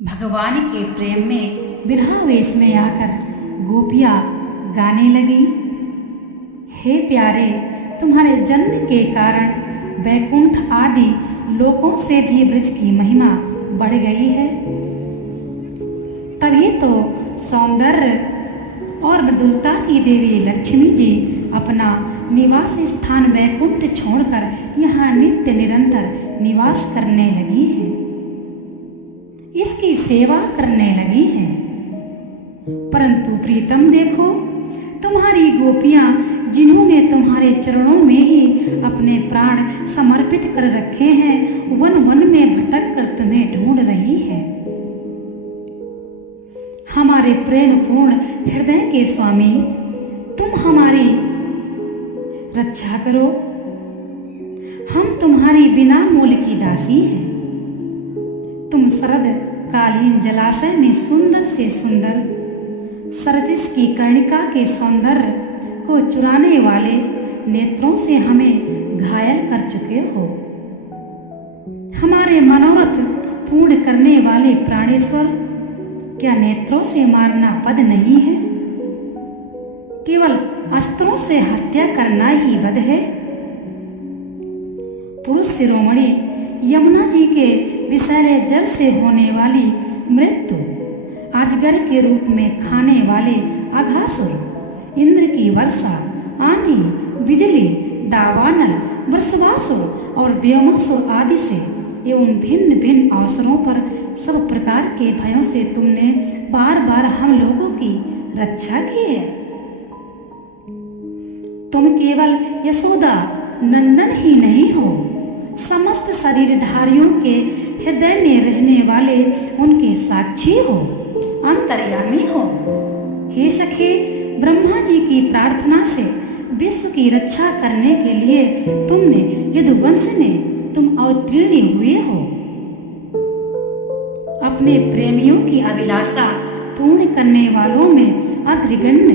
भगवान के प्रेम में विरह वेश में आकर गोपियाँ गाने लगी। हे प्यारे, तुम्हारे जन्म के कारण वैकुंठ आदि लोकों से भी ब्रज की महिमा बढ़ गई है। तभी तो सौंदर्य और मृदुलता की देवी लक्ष्मी जी अपना निवास स्थान वैकुंठ छोड़कर यहाँ नित्य निरंतर निवास करने लगी है, इसकी सेवा करने लगी है। परंतु प्रीतम देखो, तुम्हारी गोपियां जिन्होंने तुम्हारे चरणों में ही अपने प्राण समर्पित कर रखे हैं, वन वन में भटक कर तुम्हें ढूंढ रही है। हमारे प्रेम पूर्ण हृदय के स्वामी, तुम हमारी रक्षा करो। हम तुम्हारी बिना मोल की दासी हैं। तुम शरद कालीन जलाशय में सुंदर से सुंदर सरजिस की कर्णिका के सौंदर्य को चुराने वाले नेत्रों से हमें घायल कर चुके हो। हमारे मनोरथ पूर्ण करने वाले प्राणेश्वर, क्या नेत्रों से मारना पद नहीं है? केवल अस्त्रों से हत्या करना ही वध है। पुरुष शिरोमणि यमुना जी के विषैले जल से होने वाली मृत्यु, अजगर के रूप में खाने वाले अघासुर, इंद्र की वर्षा, आंधी, बिजली, दावानल, वृषभासुर और व्योमासुर आदि से एवं भिन्न भिन्न अवसरों पर सब प्रकार के भयों से तुमने बार बार हम लोगों की रक्षा की है। तुम केवल यशोदा नंदन ही नहीं हो, समस्त शरीरधारियों के हृदय में रहने वाले उनके साक्षी हो, अंतर्यामी हो। हे सखे, ब्रह्मा जी की प्रार्थना से विश्व की रक्षा करने के लिए तुमने यदुवंश में तुम अवतीर्ण हुए हो। अपने प्रेमियों की अभिलाषा पूर्ण करने वालों में अग्रगण्य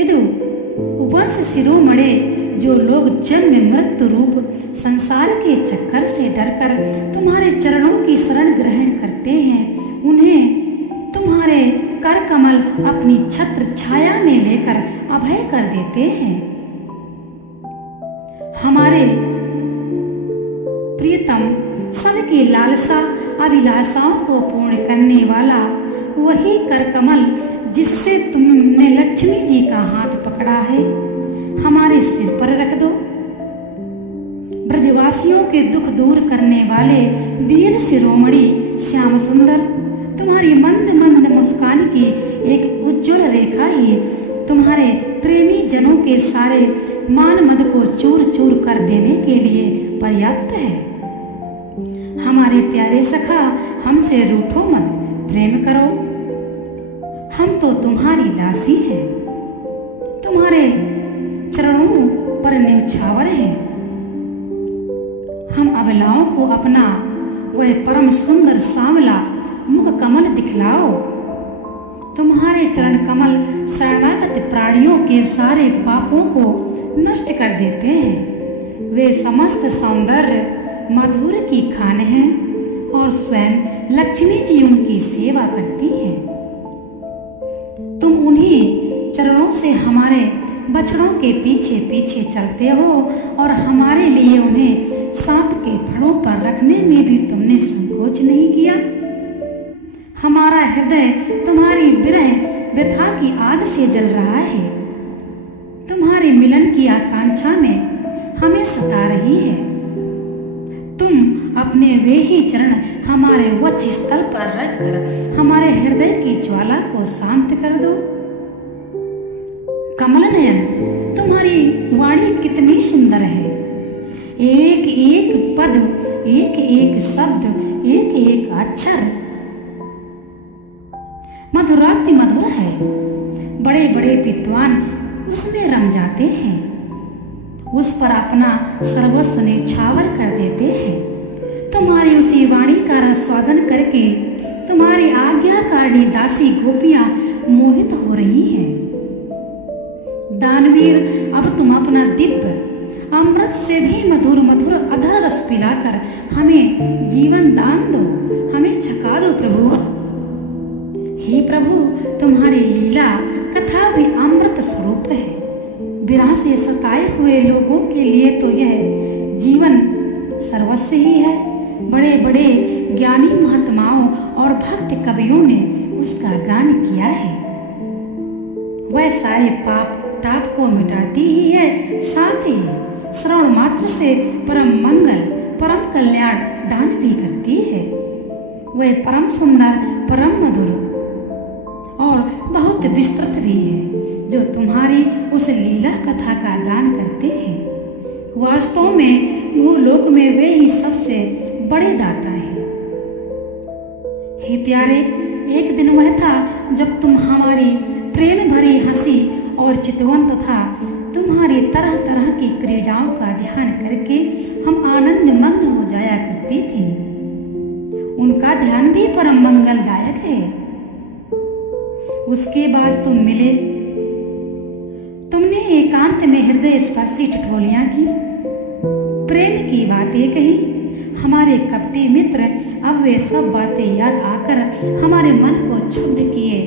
यदुवंश शिरोमणे, जो लोग जन्म मृत्यु रूप संसार के चक्कर से डरकर तुम्हारे चरणों की शरण ग्रहण करते हैं, उन्हें तुम्हारे कर कमल अपनी छत्र छाया में लेकर अभय कर देते हैं। हमारे प्रियतम सबकी लालसा अभिलाषाओं को पूर्ण करने वाला वही कर कमल जिससे तुमने लक्ष्मी जी का हाथ पकड़ा है, हमारे सिर पर रख दो। ब्रजवासियों के दुख दूर करने वाले वीर शिरोमणि श्याम सुंदर, तुम्हारी मंद मंद मुस्कान की एक उज्ज्वल रेखा ही तुम्हारे प्रेमी जनों के सारे मान मद को चूर चूर कर देने के लिए पर्याप्त है। हमारे प्यारे सखा, हमसे रूठो मत, प्रेम करो। हम तो तुम्हारी दासी हैं, तुम्हारे चरणों पर न्यौछावर है। हम अबलाओं को अपना वह परम सुंदर सांवला मुख कमल दिखलाओ। तुम्हारे चरण कमल शरणागत प्राणियों के सारे पापों को नष्ट कर देते हैं। वे समस्त सौंदर्य मधुर की खान हैं और स्वयं लक्ष्मी जी उनकी सेवा करती है। तुम उन्हीं चरणों से हमारे बछड़ों के पीछे पीछे चलते हो और हमारे लिए उन्हें सांप के फड़ों पर रखने में भी तुमने संकोच नहीं किया। हमारा हृदय तुम्हारी विरह व्यथा की आग से जल रहा है। तुम्हारे मिलन की आकांक्षा में हमें सता रही है। तुम अपने वे ही चरण हमारे वक्ष स्थल पर रखकर हमारे हृदय की ज्वाला को शांत कर दो। कमल नयन, तुम्हारी वाणी कितनी सुंदर है। एक एक पद, एक एक शब्द, एक एक अक्षर मधुराति मधुर है। बड़े बड़े विद्वान उसमें रम जाते हैं, उस पर अपना सर्वस्व न्यौछावर कर देते हैं। तुम्हारी उसी वाणी का आस्वादन करके तुम्हारी आज्ञाकारिणी दासी गोपियां मोहित हो रही हैं। दानवीर, अब तुम अपना दिव्य अमृत से भी मधुर मधुर अधर रस पिलाकर हमें जीवन दान दो, हमें छका दो प्रभु। हे प्रभु, तुम्हारी लीला कथा भी अमृत स्वरूप है। विरह से सताए हुए लोगों के लिए तो यह जीवन सर्वस्व ही है। बड़े बड़े ज्ञानी महात्माओं और भक्त कवियों ने उसका गान किया है। वह सारे पाप ताप को मिटाती ही है, साथ ही श्रवण मात्र से परम मंगल परम कल्याण दान भी करती है। वह परम सुंदर परम मधुर और बहुत विस्तृत भी है, जो तुम्हारी उस लीला कथा का गान करते हैं। वास्तव में भूलोक में वे ही सबसे बड़े दाता है। हे प्यारे, एक दिन वह था जब तुम हमारी प्रेम भरी हंसी और चितवन तथा तुम्हारी तरह तरह की क्रीड़ाओं का ध्यान करके हम आनंद मग्न हो जाया करती थी। उनका ध्यान भी परम मंगलदायक है। उसके बाद तुम मिले, तुमने एकांत में हृदय स्पर्शी ठिठोलियां की, प्रेम की बातें कही। हमारे कपटी मित्र अब वे सब बातें याद आकर हमारे मन को क्षुब्ध किए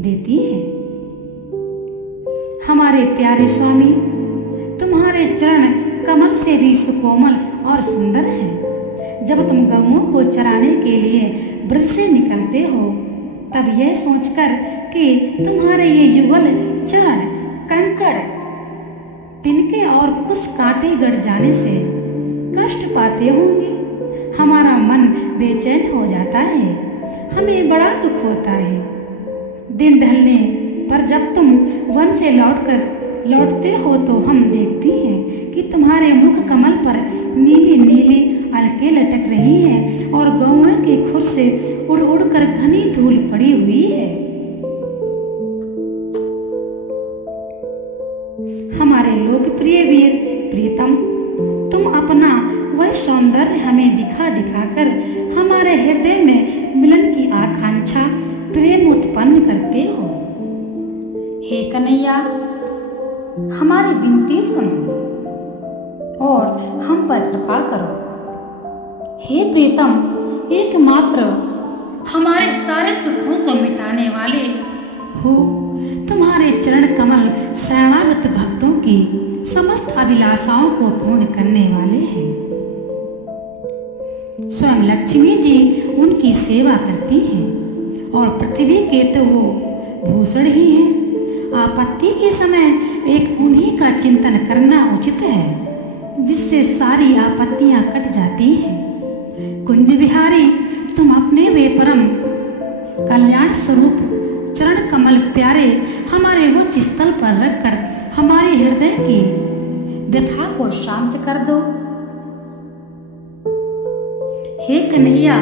देती हैं। हमारे प्यारे स्वामी, तुम्हारे चरण कमल से भी सुकोमल और सुंदर है। जब तुम गौओं को चराने के लिए ब्रज से निकलते हो, तब यह सोचकर कि तुम्हारे ये युगल चरण कंकड़ तिनके और कुछ कांटे गड़ जाने से कष्ट पाते होंगे, हमारा मन बेचैन हो जाता है। हमें बड़ा दुख होता है। दिन ढलने पर जब तुम वन से लौटते हो तो हम देखती हैं कि तुम्हारे मुख कमल पर नीली नीली अलके लटक रही हैं और गौओं के खुर से उड़ उड़ कर घनी धूल पड़ी हुई है। हमारे लोकप्रिय वीर प्रीतम, तुम अपना वह सौंदर्य हमें दिखा दिखा कर हमारे हृदय में मिलन की आकांक्षा प्रेम उत्पन्न करते हो। हे कन्हैया, हमारी विनती सुनो और हम पर कृपा करो। हे प्रीतम, एकमात्र हमारे सारे दुखों को मिटाने वाले हो, तुम्हारे चरण कमल शरणागत भक्तों की समस्त अभिलाषाओं को पूर्ण करने वाले हैं। स्वयं लक्ष्मी जी उनकी सेवा करती हैं और पृथ्वी के तो वो भूषण ही हैं। आपत्ति के समय एक उन्हीं का चिंतन करना उचित है, जिससे सारी आपत्तियां कट जाती हैं। कुंज विहारी, तुम अपने वे परम कल्याण स्वरूप चरण कमल प्यारे हमारे उच्च स्थल पर रखकर हमारे हृदय की व्यथा को शांत कर दो। हे कन्हैया,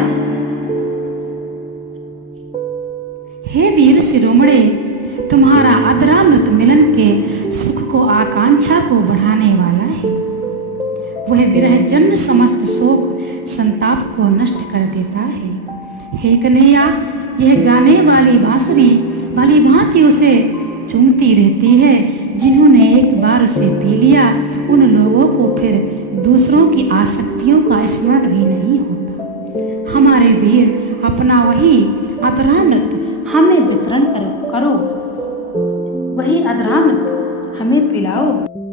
हे वीर शिरोमणे, तुम्हारा अधरामृत मिलन के सुख को आकांक्षा को बढ़ाने वाला है। वह विरह जन्म समस्त शोक संताप को नष्ट कर देता है। हे कन्हैया, यह गाने वाली बांसुरी वाली भांति उसे चूमती रहती है। जिन्होंने एक बार उसे पी लिया, उन लोगों को फिर दूसरों की आसक्तियों का स्मरण भी नहीं होता। हमारे वीर, अपना वही अधरामृत हमें वितरण करो, वही अधरामृत हमें पिलाओ।